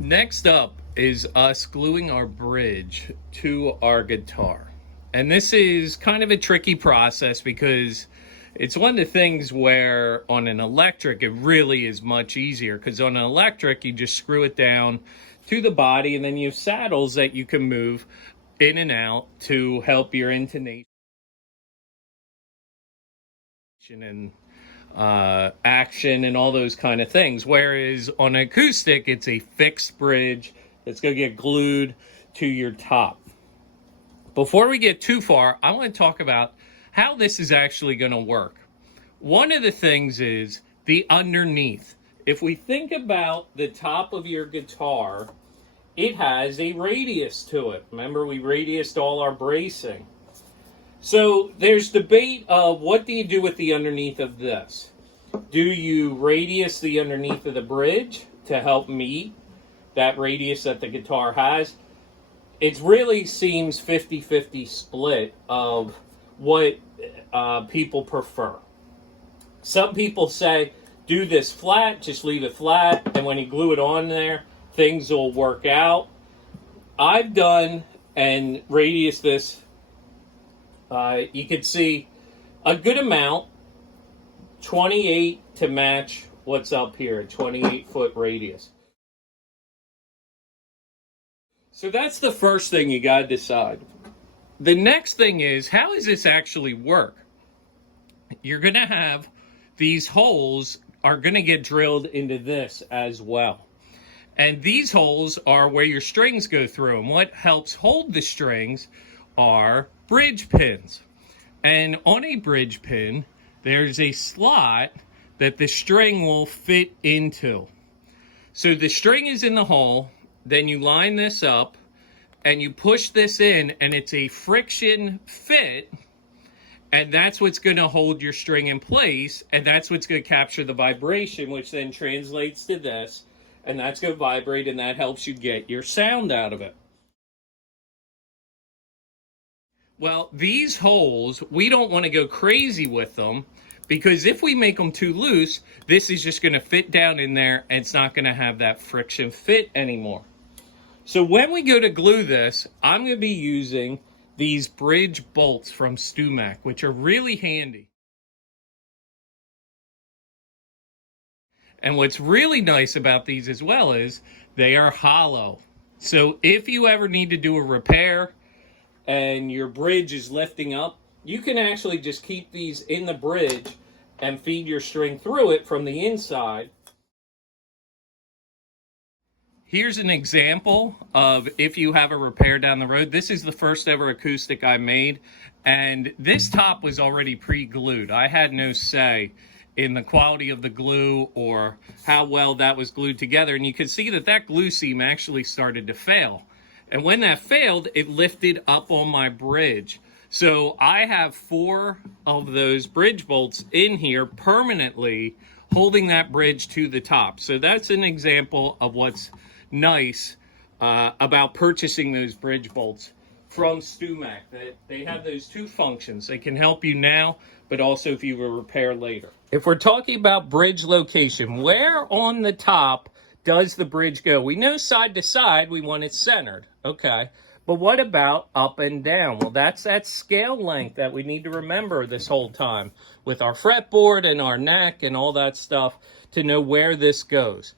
Next up is us gluing our bridge to our guitar. And this is kind of a tricky process because it's one of the things where on an electric, it really is much easier because on an electric, you just screw it down to the body and then you have saddles that you can move in and out to help your intonation and action and all those kind of things. Whereas on an acoustic, it's a fixed bridge that's going to get glued to your top. Before we get too far, I want to talk about how this is actually going to work. One of the things is the underneath. If we think about the top of your guitar, it has a radius to it. Remember, we radiused all our bracing. So there's debate of what do you do with the underneath of this? Do you radius the underneath of the bridge to help meet that radius that the guitar has? It really seems 50-50 split of what people prefer. Some people say, do this flat, just leave it flat, and when you glue it on there, things will work out. I've done and radius this. You can see a good amount, 28 to match what's up here, 28-foot radius. So that's the first thing you got to decide. The next thing is, how does this actually work? You're going to have these holes are going to get drilled into this as well. And these holes are where your strings go through. And what helps hold the strings are bridge pins. And on a bridge pin, there's a slot that the string will fit into. So the string is in the hole, then you line this up and you push this in and it's a friction fit, and that's what's going to hold your string in place, and that's what's going to capture the vibration, which then translates to this, and that's going to vibrate, and that helps you get your sound out of it. Well, these holes, we don't want to go crazy with them because if we make them too loose, this is just going to fit down in there and it's not going to have that friction fit anymore. So when we go to glue this, I'm going to be using these bridge bolts from Stumac, which are really handy. And what's really nice about these as well is they are hollow. So if you ever need to do a repair and your bridge is lifting up, you can actually just keep these in the bridge and feed your string through it from the inside. Here's an example of if you have a repair down the road. This is the first ever acoustic I made, and this top was already pre-glued. I had no say in the quality of the glue or how well that was glued together, and you can see that that glue seam actually started to fail. And when that failed, it lifted up on my bridge. So I have 4 of those bridge bolts in here permanently holding that bridge to the top. So that's an example of what's nice about purchasing those bridge bolts from Stumac. They have those 2 functions. They can help you now, but also if you will repair later. If we're talking about bridge location, where on the top does the bridge go? We know side to side, we want it centered. Okay, but what about up and down? Well, that's that scale length that we need to remember this whole time with our fretboard and our neck and all that stuff to know where this goes.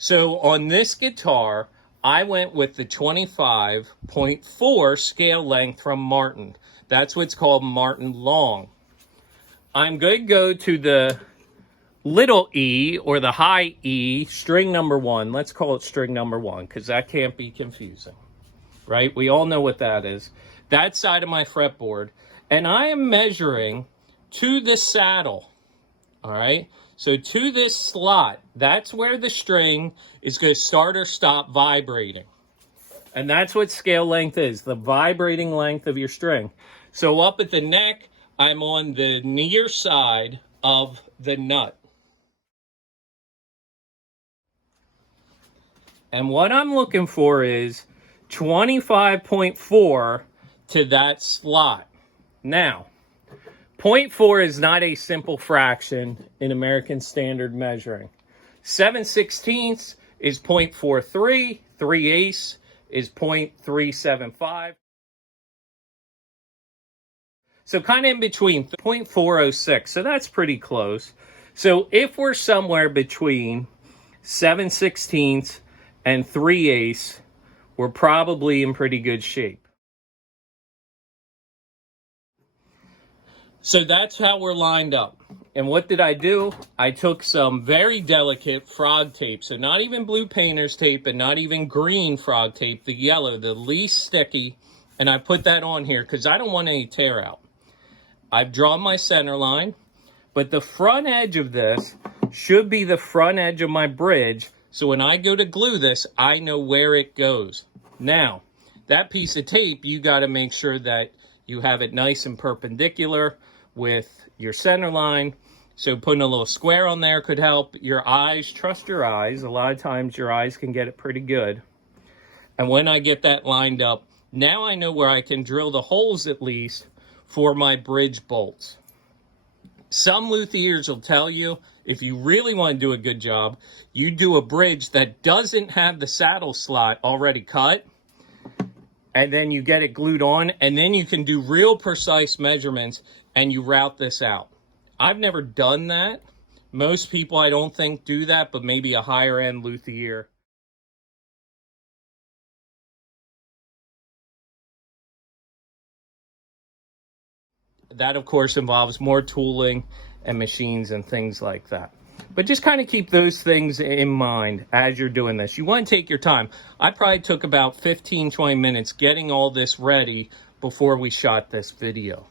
So on this guitar, I went with the 25.4 scale length from Martin. That's what's called Martin Long. I'm going to go to the little E or the high E, string number 1. Let's call it string number 1 because that can't be confusing, right? We all know what that is. That side of my fretboard. And I am measuring to the saddle, all right? So to this slot, that's where the string is going to start or stop vibrating. And that's what scale length is, the vibrating length of your string. So up at the neck, I'm on the near side of the nut. And what I'm looking for is 25.4 to that slot. Now, 0.4 is not a simple fraction in American Standard measuring. 7/16 is 0.43, 3/8 is 0.375. So kind of in between 0.406. So that's pretty close. So if we're somewhere between 7/16 and 3/8, we're probably in pretty good shape. So that's how we're lined up. And what did I do? I took some very delicate frog tape. So not even blue painter's tape and not even green frog tape, the yellow, the least sticky. And I put that on here because I don't want any tear out. I've drawn my center line, but the front edge of this should be the front edge of my bridge. So when I go to glue this, I know where it goes. Now, that piece of tape, you got to make sure that you have it nice and perpendicular with your center line. So putting a little square on there could help. Your eyes, trust your eyes. A lot of times your eyes can get it pretty good. And when I get that lined up, now I know where I can drill the holes at least for my bridge bolts. Some luthiers will tell you, if you really want to do a good job, you do a bridge that doesn't have the saddle slot already cut, and then you get it glued on, and then you can do real precise measurements and you route this out. I've never done that. Most people, I don't think, do that, but maybe a higher end luthier. That, of course, involves more tooling and machines and things like that. But just kind of keep those things in mind as you're doing this. You want to take your time. I probably took about 15, 20 minutes getting all this ready before we shot this video.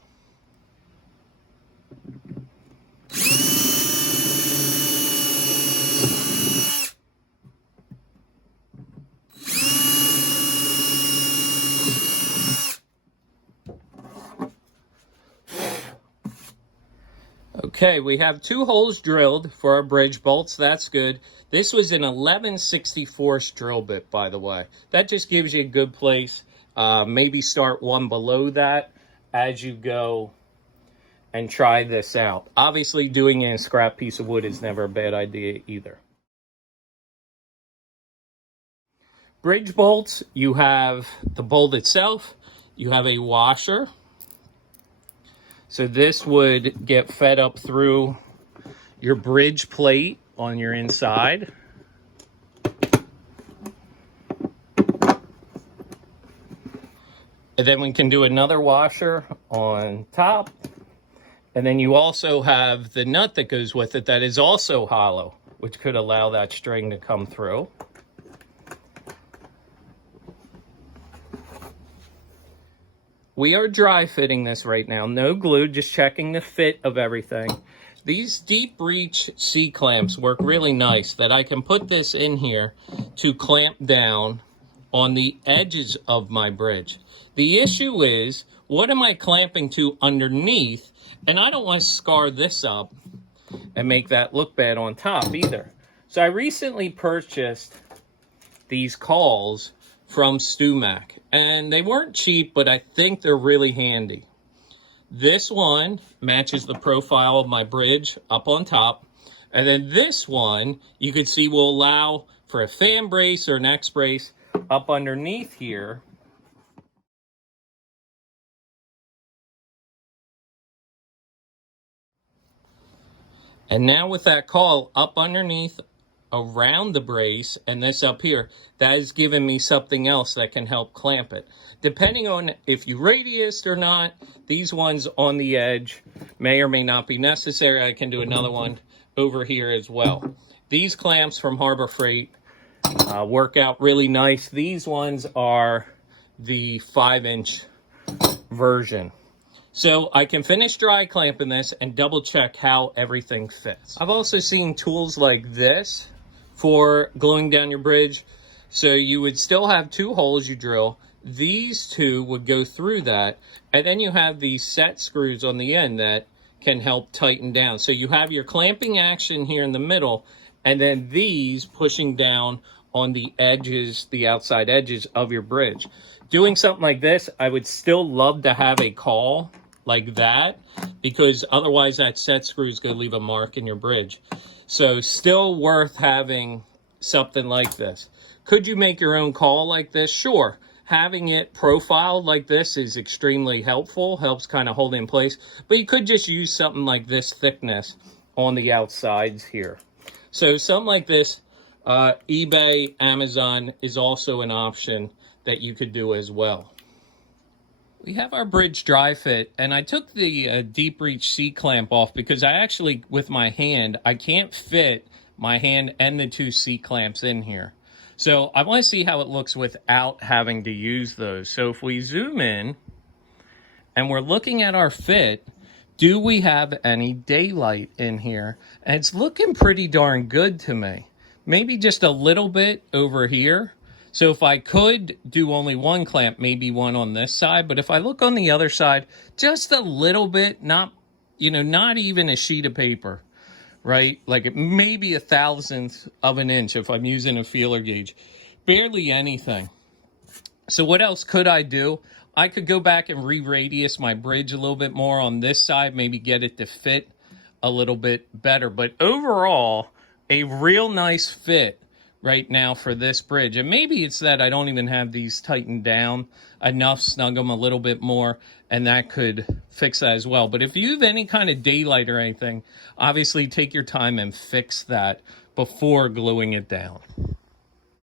Okay, we have 2 holes drilled for our bridge bolts. That's good. This was an 11/64 drill bit, by the way. That just gives you a good place. Maybe start one below that as you go and try this out. Obviously, doing it in a scrap piece of wood is never a bad idea either. Bridge bolts, you have the bolt itself. You have a washer. So this would get fed up through your bridge plate on your inside. And then we can do another washer on top. And then you also have the nut that goes with it that is also hollow, which could allow that string to come through. We are dry fitting this right now. No glue, just checking the fit of everything. These deep reach C-clamps work really nice that I can put this in here to clamp down on the edges of my bridge. The issue is, what am I clamping to underneath? And I don't want to scar this up and make that look bad on top either. So I recently purchased these cawls from StewMac, and they weren't cheap, but I think they're really handy. This one matches the profile of my bridge up on top, and then this one you could see will allow for a fan brace or an X brace up underneath here. And now with that cawl up underneath around the brace and this up here, that is giving me something else that can help clamp it. Depending on if you radiused or not, these ones on the edge may or may not be necessary. I can do another one over here as well. These clamps from Harbor Freight work out really nice. These ones are the 5-inch version. So I can finish dry clamping this and double check how everything fits. I've also seen tools like this for gluing down your bridge. So you would still have 2 holes you drill. These 2 would go through that. And then you have these set screws on the end that can help tighten down. So you have your clamping action here in the middle, and then these pushing down on the edges, the outside edges of your bridge. Doing something like this, I would still love to have a cawl like that, because otherwise that set screw is going to leave a mark in your bridge. So still worth having something like this. Could you make your own call like this? Sure. Having it profiled like this is extremely helpful, helps kind of hold it in place. But you could just use something like this thickness on the outsides here. So something like this, eBay, Amazon is also an option that you could do as well. We have our bridge dry fit, and I took the deep reach C-clamp off because I actually, with my hand, I can't fit my hand and the two C-clamps in here. So I want to see how it looks without having to use those. So if we zoom in and we're looking at our fit, do we have any daylight in here? And it's looking pretty darn good to me. Maybe just a little bit over here. So if I could do only one clamp, maybe one on this side. But if I look on the other side, just a little bit, not even a sheet of paper. Right? Like maybe 1/1000th of an inch if I'm using a feeler gauge. Barely anything. So what else could I do? I could go back and re-radius my bridge a little bit more on this side, maybe get it to fit a little bit better. But overall, a real nice fit right now for this bridge. And maybe it's that I don't even have these tightened down enough, snug them a little bit more, and that could fix that as well. But if you have any kind of daylight or anything, obviously take your time and fix that before gluing it down.